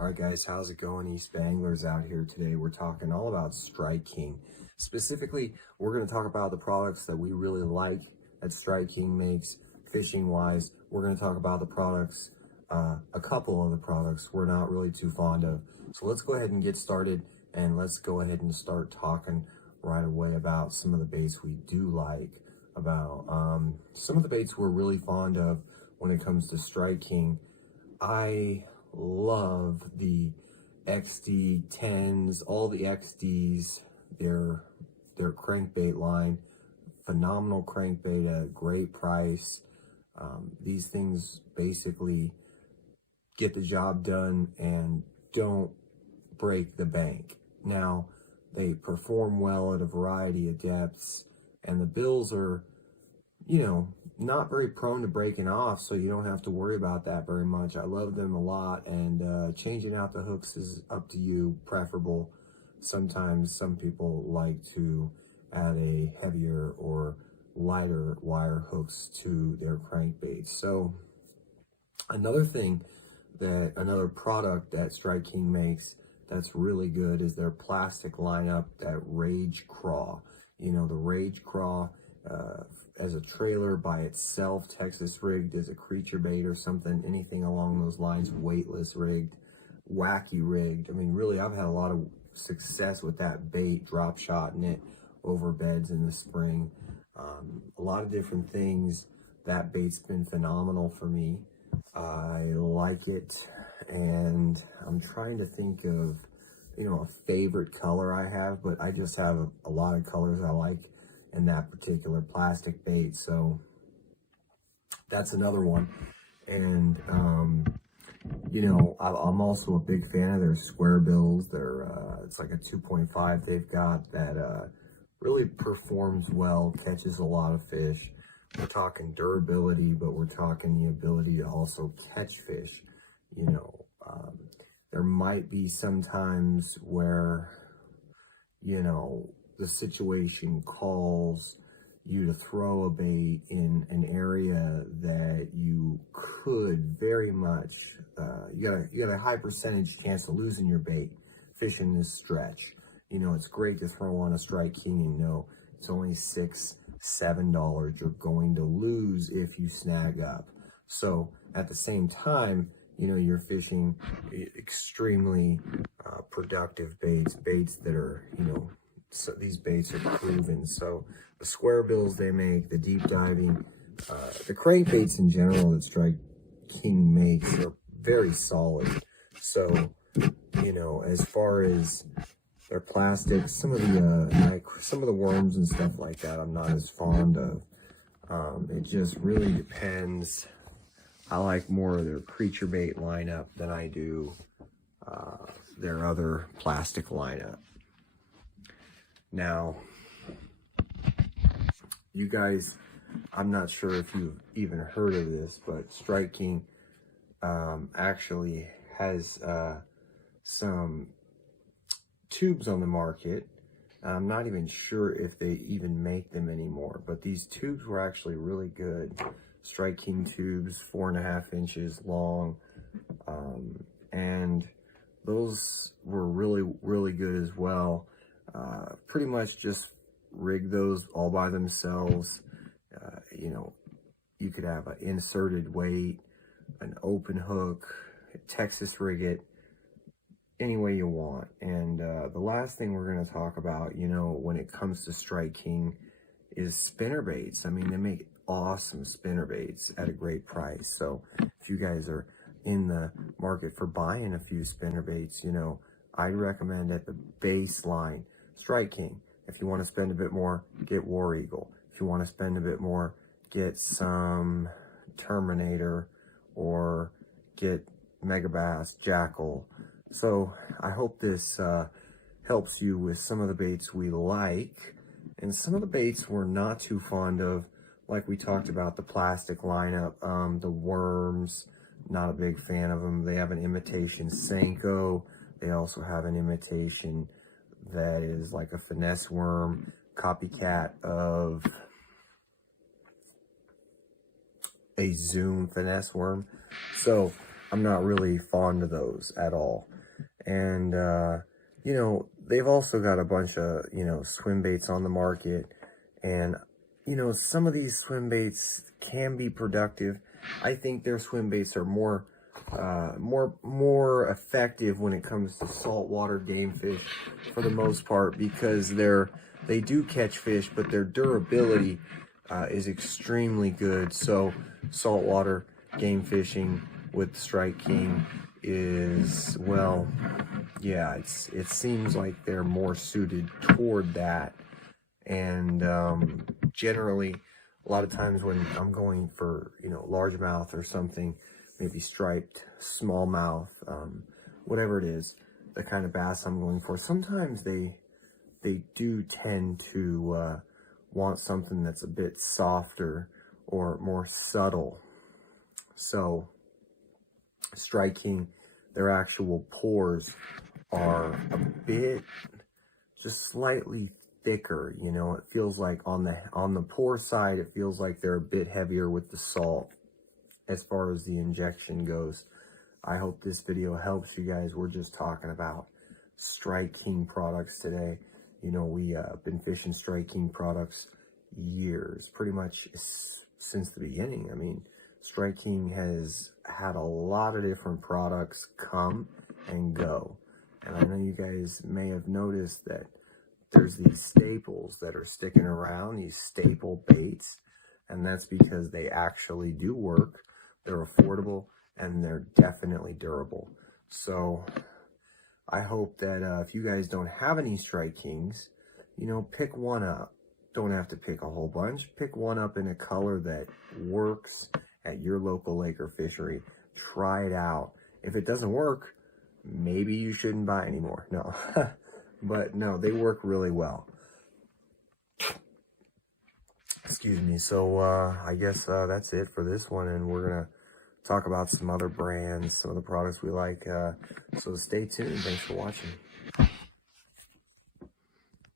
All right, guys, how's it going? Eastbayanglers out here today. We're talking all about Strike King. Specifically, we're going to talk about the products that we really like that Strike King makes fishing-wise. We're going to talk about the products, a couple of the products we're not really too fond of. So let's go ahead and get started, and let's go ahead and start talking right away about some of the baits we do like, about some of the baits we're really fond of when it comes to Strike King. I love the XD10s, all the XDs, their crankbait line, phenomenal crankbait at a great price. These things basically get the job done and don't break the bank. Now, they perform well at a variety of depths, and the bills are, not very prone to breaking off, so you don't have to worry about that very much. I love them a lot, and changing out the hooks is up to you, preferable. Sometimes some people like to add a heavier or lighter wire hooks to their crankbaits. So another product that Strike King makes that's really good is their plastic lineup, that Rage Craw. The Rage Craw, as a trailer by itself, Texas rigged as a creature bait or something, anything along those lines, weightless rigged, wacky rigged. I mean, really, I've had a lot of success with that bait, drop shotting it over beds in the spring. A lot of different things. That bait's been phenomenal for me. I like it, and I'm trying to think of, a favorite color I have, but I just have a lot of colors I like in that particular plastic bait. So that's another one. And I'm also a big fan of their square bills. It's like a 2.5 they've got that really performs well, catches a lot of fish. We're talking durability, but we're talking the ability to also catch fish. There might be some times where the situation calls you to throw a bait in an area that you could very much, you got a high percentage chance of losing your bait fishing this stretch. It's great to throw on a Strike King and know it's only $6-7 you're going to lose if you snag up. So at the same time, you're fishing extremely productive baits that are, so these baits are proven. So the square bills they make, the deep diving, the crankbaits in general that Strike King makes are very solid. So, as far as their plastics, some of the worms and stuff like that, I'm not as fond of. It just really depends. I like more of their creature bait lineup than I do their other plastic lineup. Now, you guys, I'm not sure if you've even heard of this, but Strike King actually has some tubes on the market. I'm not even sure if they even make them anymore, but these tubes were actually really good. Strike King tubes, 4.5 inches long, and those were really, really good as well. Pretty much just rig those all by themselves. You could have an inserted weight, an open hook, Texas rig it, any way you want. And the last thing we're going to talk about, when it comes to Strike King, is spinner baits. I mean, they make awesome spinner baits at a great price. So if you guys are in the market for buying a few spinner baits, I'd recommend at the baseline Strike King. If you want to spend a bit more, get War Eagle. If you want to spend a bit more, get some Terminator or get Megabass, Jackal. So I hope this helps you with some of the baits we like, and some of the baits we're not too fond of, like we talked about the plastic lineup, the worms, not a big fan of them. They have an imitation Senko. They also have an imitation that is like a finesse worm, copycat of a Zoom finesse worm. So I'm not really fond of those at all. And, you know, they've also got a bunch of, you know, swim baits on the market. And, you know, some of these swim baits can be productive. I think their swim baits are more effective when it comes to saltwater game fish for the most part, because they do catch fish, but their durability is extremely good. So saltwater game fishing with Strike King is, well, yeah, it seems like they're more suited toward that. And generally, a lot of times when I'm going for, you know, largemouth or something, maybe striped, smallmouth, whatever it is, the kind of bass I'm going for, sometimes they do tend to want something that's a bit softer or more subtle. So Strike King, their actual pores are a bit, just slightly thicker. You know, it feels like on the pore side, it feels like they're a bit heavier with the salt as far as the injection goes. I hope this video helps you guys. We're just talking about Strike King products today. You know, we been fishing Strike King products years, pretty much since the beginning. I mean, Strike King has had a lot of different products come and go. And I know you guys may have noticed that there's these staples that are sticking around, these staple baits, and that's because they actually do work. They're affordable, and they're definitely durable. So I hope that if you guys don't have any Strike Kings, you know, pick one up. Don't have to pick a whole bunch. Pick one up in a color that works at your local lake or fishery. Try it out. If it doesn't work, maybe you shouldn't buy anymore. No, but no, they work really well. Excuse me. So I guess that's it for this one, and we're gonna talk about some other brands, some of the products we like. So stay tuned. Thanks for watching.